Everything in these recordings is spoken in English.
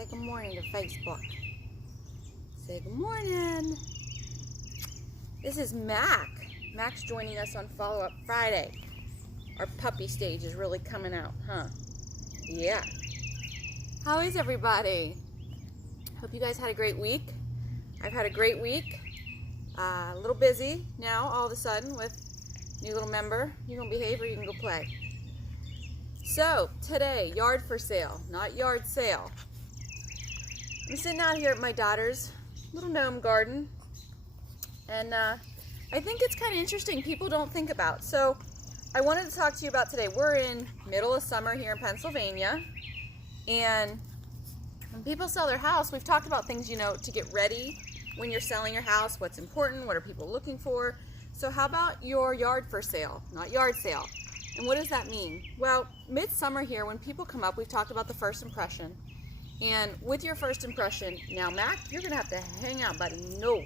Say good morning to Facebook. Say good morning. This is Mac. Mac's joining us on Follow Up Friday. Our puppy stage is really coming out, huh? Yeah. How is everybody? Hope you guys had a great week. I've had a great week. A little busy now all of a sudden with new little member. You gonna behave or you can go play. So today, yard for sale, not yard sale. I'm sitting out here at my daughter's little gnome garden, and I think it's kind of interesting. People don't think about. So I wanted to talk to you about today. We're in middle of summer here in Pennsylvania, and when people sell their house, we've talked about things, to get ready when you're selling your house, what's important, what are people looking for. So how about your yard for sale, not yard sale? And what does that mean? Well, midsummer here, when people come up, we've talked about the first impression. And with your first impression, now Mac, you're gonna have to hang out, buddy. No.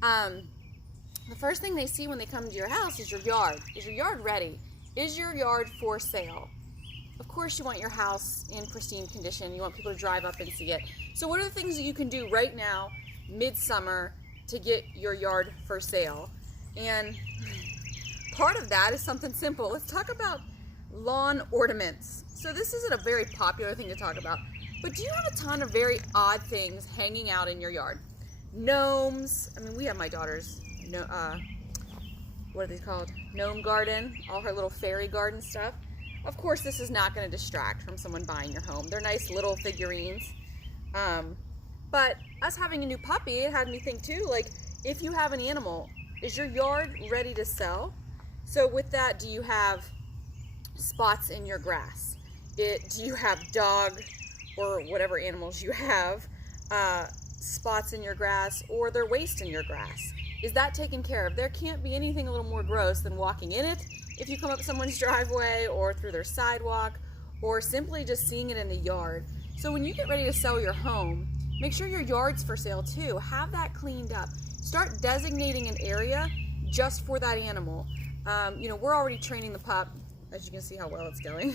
The first thing they see when they come to your house is your yard. Is your yard ready? Is your yard for sale? Of course you want your house in pristine condition. You want people to drive up and see it. So what are the things that you can do right now, midsummer, to get your yard for sale? And part of that is something simple. Let's talk about lawn ornaments. So this isn't a very popular thing to talk about, but do you have a ton of very odd things hanging out in your yard? Gnomes. I mean, we have my daughter's, what are these called? Gnome garden, all her little fairy garden stuff. Of course, this is not going to distract from someone buying your home. They're nice little figurines. But us having a new puppy, it had me think too, like, if you have an animal, is your yard ready to sell? So with that, do you have spots in your grass? Do you have dog or whatever animals you have, spots in your grass, or their waste in your grass? Is that taken care of? There can't be anything a little more gross than walking in it if you come up someone's driveway or through their sidewalk, or simply just seeing it in the yard. So when you get ready to sell your home, make sure your yard's for sale too. Have that cleaned up. Start designating an area just for that animal. We're already training the pup, as you can see how well it's going,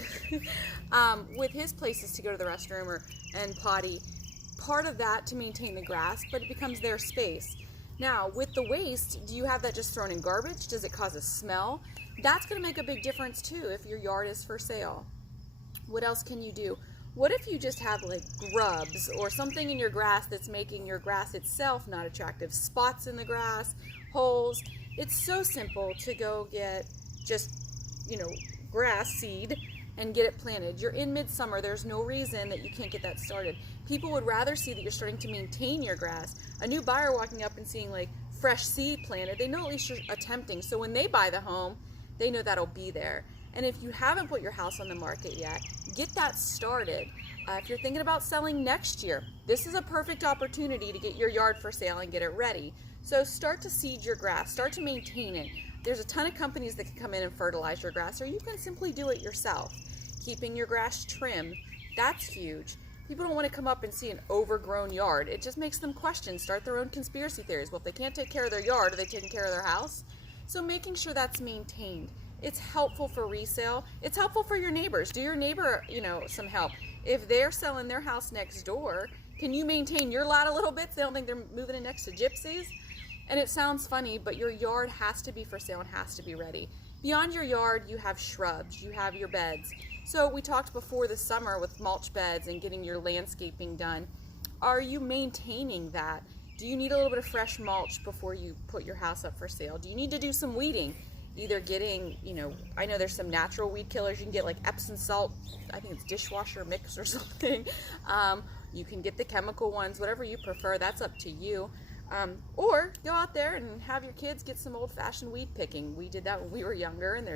with his places to go to the restroom and potty. Part of that to maintain the grass, but it becomes their space. Now, with the waste, do you have that just thrown in garbage? Does it cause a smell? That's going to make a big difference too if your yard is for sale. What else can you do? What if you just have like grubs or something in your grass that's making your grass itself not attractive? Spots in the grass, holes. It's so simple to go get just, grass seed and get it planted. You're in midsummer. There's no reason that you can't get that started. People would rather see that you're starting to maintain your grass. A new buyer walking up and seeing like fresh seed planted, they know at least you're attempting. So when they buy the home, they know that'll be there. And if you haven't put your house on the market yet, get that started. If you're thinking about selling next year, this is a perfect opportunity to get your yard for sale and get it ready. So start to seed your grass, start to maintain it. There's a ton of companies that can come in and fertilize your grass, or you can simply do it yourself. Keeping your grass trimmed, that's huge. People don't want to come up and see an overgrown yard. It just makes them question, start their own conspiracy theories. Well, if they can't take care of their yard, are they taking care of their house? So making sure that's maintained. It's helpful for resale. It's helpful for your neighbors. Do your neighbor, some help. If they're selling their house next door, can you maintain your lot a little bit so they don't think they're moving in next to gypsies? And it sounds funny, but your yard has to be for sale and has to be ready. Beyond your yard, you have shrubs, you have your beds. So we talked before this summer with mulch beds and getting your landscaping done. Are you maintaining that? Do you need a little bit of fresh mulch before you put your house up for sale? Do you need to do some weeding? Either getting, I know there's some natural weed killers. You can get like Epsom salt, I think it's dishwasher mix or something. You can get the chemical ones, whatever you prefer, that's up to you. Or go out there and have your kids get some old-fashioned weed picking. We did that when we were younger, and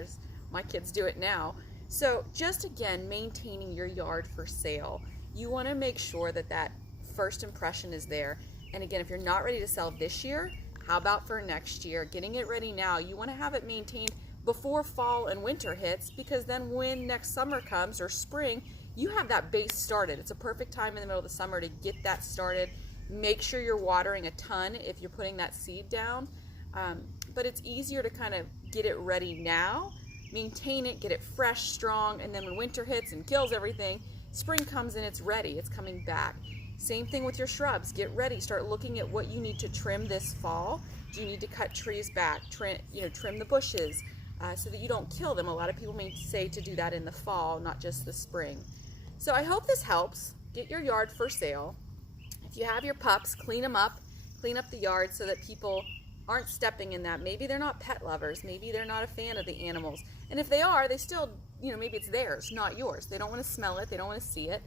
my kids do it now. So just again, maintaining your yard for sale. You want to make sure that first impression is there. And again, if you're not ready to sell this year, how about for next year? Getting it ready now. You want to have it maintained before fall and winter hits, because then when next summer comes or spring, you have that base started. It's a perfect time in the middle of the summer to get that started. Make sure you're watering a ton if you're putting that seed down. But it's easier to kind of get it ready now, maintain it, get it fresh, strong, and then when winter hits and kills everything, spring comes and it's ready, it's coming back. Same thing with your shrubs. Get ready, start looking at what you need to trim this fall. Do you need to cut trees back, trim the bushes so that you don't kill them? A lot of people may say to do that in the fall, not just the spring. So I hope this helps. Get your yard for sale. If you have your pups, clean them up, clean up the yard so that people aren't stepping in that. Maybe they're not pet lovers, maybe they're not a fan of the animals. And if they are, they still, maybe it's theirs, not yours. They don't want to smell it, they don't want to see it.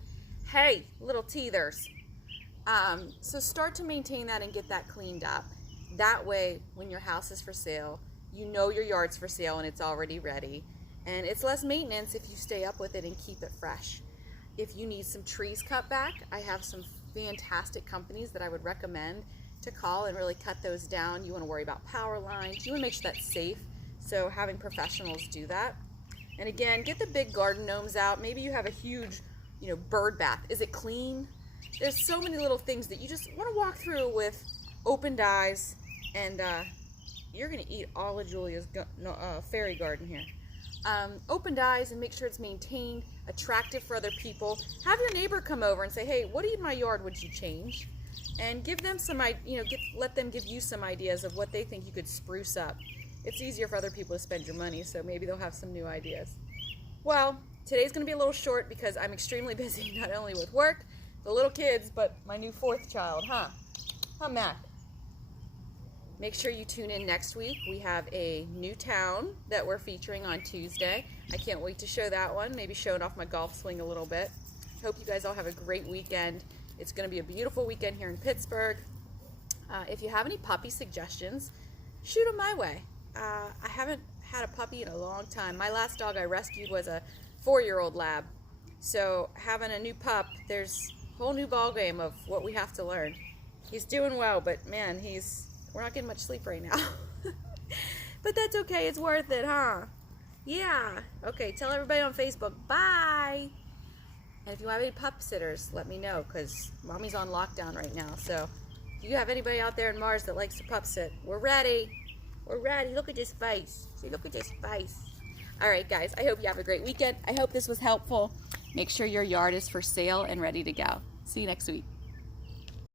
Hey, little teethers. So start to maintain that and get that cleaned up. That way, when your house is for sale, you know your yard's for sale and it's already ready. And it's less maintenance if you stay up with it and keep it fresh. If you need some trees cut back, I have some fantastic companies that I would recommend to call and really cut those down. You want to worry about power lines. You want to make sure that's safe. So having professionals do that. And again, get the big garden gnomes out. Maybe you have a huge, bird bath. Is it clean? There's so many little things that you just want to walk through with opened eyes, and you're going to eat all of Julia's fairy garden here. Opened eyes and make sure it's maintained, attractive for other people. Have your neighbor come over and say, hey, what in my yard would you change? And give them some, let them give you some ideas of what they think you could spruce up. It's easier for other people to spend your money, so maybe they'll have some new ideas. Well, today's going to be a little short because I'm extremely busy, not only with work, the little kids, but my new 4th child, huh, Mac? Make sure you tune in next week. We have a new town that we're featuring on Tuesday. I can't wait to show that one, maybe showing off my golf swing a little bit. Hope you guys all have a great weekend. It's going to be a beautiful weekend here in Pittsburgh. If you have any puppy suggestions, shoot them my way. I haven't had a puppy in a long time. My last dog I rescued was a 4-year-old lab. So having a new pup, there's a whole new ball game of what we have to learn. He's doing well, but man, we're not getting much sleep right now. But that's okay, it's worth it, huh? Yeah. Okay, tell everybody on Facebook, bye! And if you have any pup sitters, let me know, because Mommy's on lockdown right now. So if you have anybody out there in Mars that likes to pup sit, we're ready. We're ready. Look at this face. See, look at this face. All right, guys, I hope you have a great weekend. I hope this was helpful. Make sure your yard is for sale and ready to go. See you next week.